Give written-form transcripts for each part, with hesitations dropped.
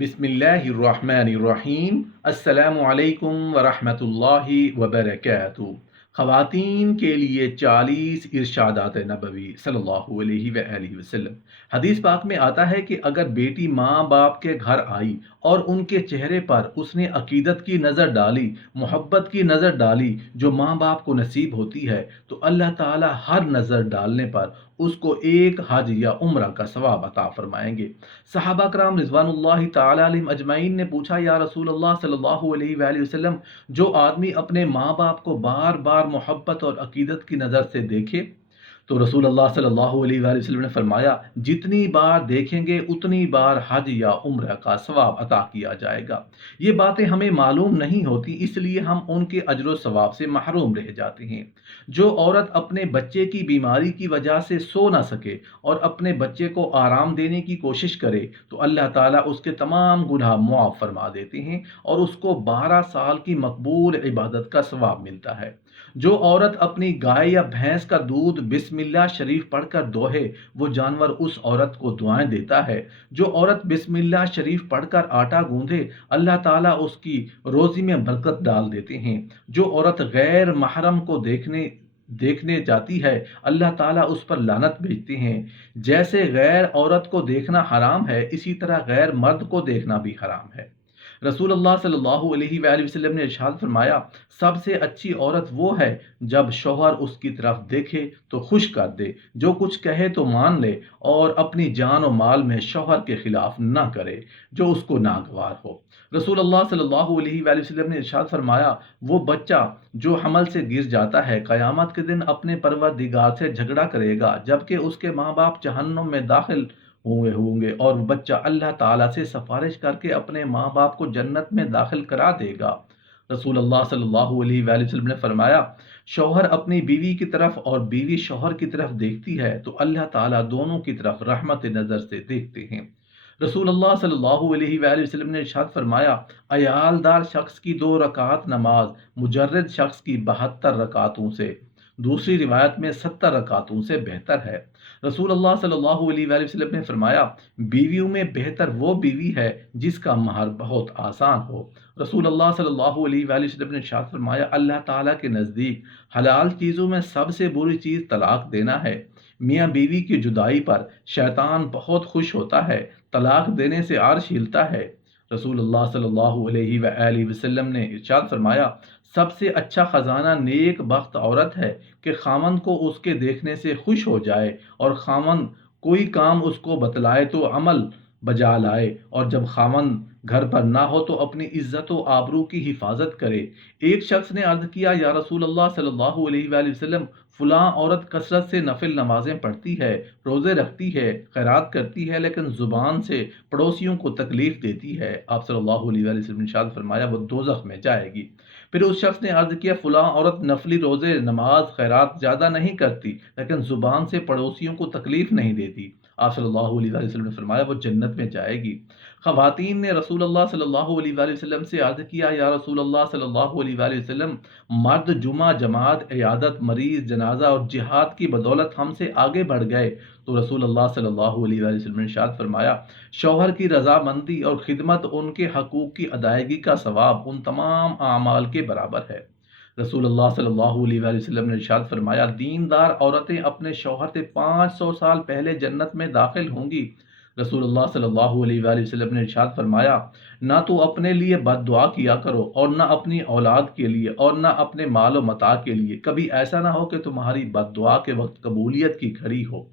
بسم اللہ الرحمن الرحیم۔ السلام علیکم ورحمۃ اللہ وبرکاتہ۔ خواتین کے لیے 40 ارشادات نبوی صلی اللہ علیہ وآلہ وسلم۔ حدیث پاک میں آتا ہے کہ اگر بیٹی ماں باپ کے گھر آئی اور ان کے چہرے پر اس نے عقیدت کی نظر ڈالی، محبت کی نظر ڈالی جو ماں باپ کو نصیب ہوتی ہے، تو اللہ تعالیٰ ہر نظر ڈالنے پر اس کو ایک حج یا عمرہ کا ثواب عطا فرمائیں گے۔ صحابہ کرام رضوان اللہ تعالی علیہم اجمعین نے پوچھا، یا رسول اللہ صلی اللہ علیہ وآلہ وسلم، جو آدمی اپنے ماں باپ کو بار بار محبت اور عقیدت کی نظر سے دیکھے؟ تو رسول اللہ صلی اللہ علیہ وآلہ وسلم نے فرمایا، جتنی بار دیکھیں گے اتنی بار حج یا عمرہ کا ثواب عطا کیا جائے گا۔ یہ باتیں ہمیں معلوم نہیں ہوتی، اس لیے ہم ان کے اجر و ثواب سے محروم رہ جاتے ہیں۔ جو عورت اپنے بچے کی بیماری کی وجہ سے سو نہ سکے اور اپنے بچے کو آرام دینے کی کوشش کرے، تو اللہ تعالیٰ اس کے تمام گناہ معاف فرما دیتے ہیں اور اس کو 12 سال کی مقبول عبادت کا ثواب ملتا ہے۔ جو عورت اپنی گائے یا بھینس کا دودھ بسم اللہ شریف پڑھ کر دوہے، وہ جانور اس عورت کو دعائیں دیتا ہے۔ جو عورت بسم اللہ شریف پڑھ کر آٹا گوندھے، اللہ تعالیٰ اس کی روزی میں برکت ڈال دیتے ہیں۔ جو عورت غیر محرم کو دیکھنے جاتی ہے، اللہ تعالیٰ اس پر لعنت بھیجتے ہیں۔ جیسے غیر عورت کو دیکھنا حرام ہے، اسی طرح غیر مرد کو دیکھنا بھی حرام ہے۔ رسول اللہ صلی اللہ علیہ وآلہ وسلم نے ارشاد فرمایا، سب سے اچھی عورت وہ ہے جب شوہر اس کی طرف دیکھے تو خوش کر دے، جو کچھ کہے تو مان لے اور اپنی جان و مال میں شوہر کے خلاف نہ کرے جو اس کو ناگوار ہو۔ رسول اللہ صلی اللہ علیہ وآلہ وسلم نے ارشاد فرمایا، وہ بچہ جو حمل سے گر جاتا ہے قیامت کے دن اپنے پروردگار سے جھگڑا کرے گا، جبکہ اس کے ماں باپ جہنم میں داخل ہوں گے، اور بچہ اللہ تعالیٰ سے سفارش کر کے اپنے ماں باپ کو جنت میں داخل کرا دے گا۔ رسول اللہ صلی اللہ علیہ وآلہ وسلم نے فرمایا، شوہر اپنی بیوی کی طرف اور بیوی شوہر کی طرف دیکھتی ہے تو اللہ تعالیٰ دونوں کی طرف رحمت نظر سے دیکھتے ہیں۔ رسول اللہ صلی اللہ علیہ وآلہ وسلم نے ارشاد فرمایا، عیالدار شخص کی 2 رکعت نماز مجرد شخص کی 72 رکعتوں سے، دوسری روایت میں 70 رکعتوں سے بہتر ہے۔ رسول اللہ صلی اللہ علیہ وآلہ وسلم نے فرمایا، بیویوں میں بہتر وہ بیوی ہے جس کا مہر بہت آسان ہو۔ رسول اللہ صلی اللہ علیہ وآلہ وسلم نے ارشاد فرمایا، اللہ تعالیٰ کے نزدیک حلال چیزوں میں سب سے بری چیز طلاق دینا ہے۔ میاں بیوی کی جدائی پر شیطان بہت خوش ہوتا ہے، طلاق دینے سے عرش ہلتا ہے۔ رسول اللہ صلی اللہ علیہ وآلہ وسلم نے ارشاد فرمایا، سب سے اچھا خزانہ نیک بخت عورت ہے کہ خامند کو اس کے دیکھنے سے خوش ہو جائے، اور خامند کوئی کام اس کو بتلائے تو عمل بجا لائے، اور جب خامند گھر پر نہ ہو تو اپنی عزت و آبرو کی حفاظت کرے۔ ایک شخص نے عرض کیا، یا رسول اللہ صلی اللہ علیہ وآلہ وسلم، فلاں عورت کثرت سے نفل نمازیں پڑھتی ہے، روزے رکھتی ہے، خیرات کرتی ہے، لیکن زبان سے پڑوسیوں کو تکلیف دیتی ہے۔ آپ صلی اللہ علیہ وآلہ وسلم نے ارشاد فرمایا، وہ دوزخ میں جائے گی۔ پھر اس شخص نے عرض کیا، فلاں عورت نفلی روزے نماز خیرات زیادہ نہیں کرتی، لیکن زبان سے پڑوسیوں کو تکلیف نہیں دیتی۔ آپ صلی اللہ علیہ وآلہ وسلم نے فرمایا، وہ جنت میں جائے گی۔ خواتین نے رسول اللہ صلی اللہ علیہ وآلہ وسلم سے عرض کیا، یا رسول اللہ صلی اللہ علیہ وآلہ وسلم، مرد جمعہ جماعت، عیادت مریض، جنازہ اور جہاد کی بدولت ہم سے آگے بڑھ گئے، تو رسول اللہ صلی اللہ علیہ وآلہ وسلم نے ارشاد فرمایا، شوہر کی رضامندی اور خدمت ان کے حقوق کی ادائیگی کا ثواب ان تمام اعمال کے برابر ہے۔ رسول اللہ صلی اللہ علیہ وآلہ وسلم نے ارشاد فرمایا، دیندار عورتیں اپنے شوہر سے 500 سال پہلے جنت میں داخل ہوں گی۔ رسول اللہ صلی اللہ علیہ وآلہ وسلم نے ارشاد فرمایا، نہ تو اپنے لیے بد دعا کیا کرو اور نہ اپنی اولاد کے لیے اور نہ اپنے مال و متاع کے لیے، کبھی ایسا نہ ہو کہ تمہاری بد دعا کے وقت قبولیت کی گھڑی ہو۔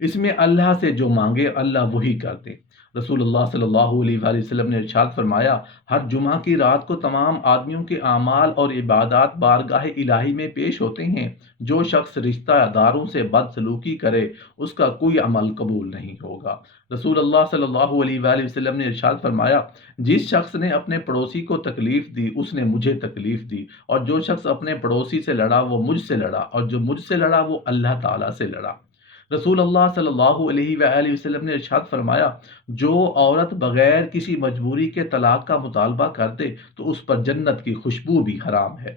اس میں اللہ سے جو مانگے اللہ وہی کر دے۔ رسول اللہ صلی اللہ علیہ وآلہ وسلم نے ارشاد فرمایا، ہر جمعہ کی رات کو تمام آدمیوں کے اعمال اور عبادات بارگاہ الہی میں پیش ہوتے ہیں۔ جو شخص رشتہ داروں سے بد سلوکی کرے اس کا کوئی عمل قبول نہیں ہوگا۔ رسول اللہ صلی اللہ علیہ وآلہ وسلم نے ارشاد فرمایا، جس شخص نے اپنے پڑوسی کو تکلیف دی اس نے مجھے تکلیف دی، اور جو شخص اپنے پڑوسی سے لڑا وہ مجھ سے لڑا، اور جو مجھ سے لڑا وہ اللہ تعالیٰ سے لڑا۔ رسول اللہ صلی اللہ علیہ وآلہ وسلم نے ارشاد فرمایا، جو عورت بغیر کسی مجبوری کے طلاق کا مطالبہ کر دے تو اس پر جنت کی خوشبو بھی حرام ہے۔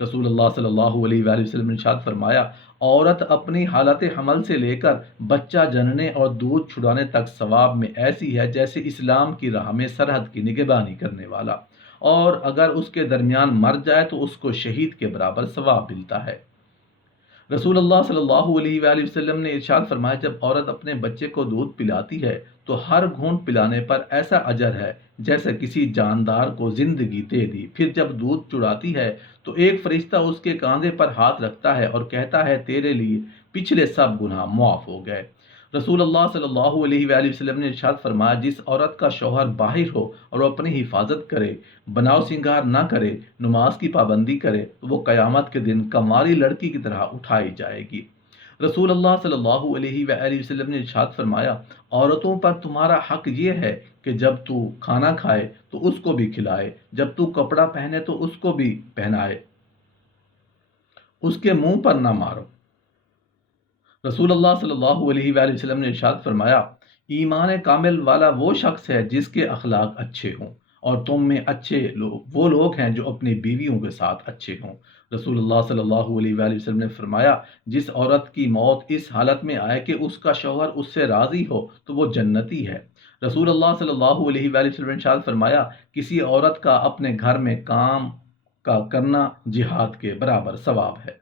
رسول اللہ صلی اللہ علیہ وآلہ وسلم نے ارشاد فرمایا، عورت اپنی حالت حمل سے لے کر بچہ جننے اور دودھ چھڑانے تک ثواب میں ایسی ہے جیسے اسلام کی راہ میں سرحد کی نگہبانی کرنے والا، اور اگر اس کے درمیان مر جائے تو اس کو شہید کے برابر ثواب ملتا ہے۔ رسول اللہ صلی اللہ علیہ وآلہ وسلم نے ارشاد فرمایا، جب عورت اپنے بچے کو دودھ پلاتی ہے تو ہر گھونٹ پلانے پر ایسا اجر ہے جیسے کسی جاندار کو زندگی دے دی۔ پھر جب دودھ چڑاتی ہے تو ایک فرشتہ اس کے کاندھے پر ہاتھ رکھتا ہے اور کہتا ہے، تیرے لیے پچھلے سب گناہ معاف ہو گئے۔ رسول اللہ صلی اللہ علیہ وآلہ وسلم نے ارشاد فرمایا، جس عورت کا شوہر باہر ہو اور وہ اپنی حفاظت کرے، بناؤ سنگار نہ کرے، نماز کی پابندی کرے، تو وہ قیامت کے دن کماری لڑکی کی طرح اٹھائی جائے گی۔ رسول اللہ صلی اللہ علیہ وآلہ وسلم نے ارشاد فرمایا، عورتوں پر تمہارا حق یہ ہے کہ جب تو کھانا کھائے تو اس کو بھی کھلائے، جب تو کپڑا پہنے تو اس کو بھی پہنائے، اس کے منہ پر نہ مارو۔ رسول اللہ صلی اللہ علیہ وآلہ وسلم نے ارشاد فرمایا، ایمان کامل والا وہ شخص ہے جس کے اخلاق اچھے ہوں، اور تم میں اچھے لوگ وہ لوگ ہیں جو اپنی بیویوں کے ساتھ اچھے ہوں۔ رسول اللہ صلی اللہ علیہ وآلہ وسلم نے فرمایا، جس عورت کی موت اس حالت میں آئے کہ اس کا شوہر اس سے راضی ہو تو وہ جنتی ہے۔ رسول اللہ صلی اللہ علیہ وآلہ وسلم نے ارشاد فرمایا، کسی عورت کا اپنے گھر میں کام کا کرنا جہاد کے برابر ثواب ہے۔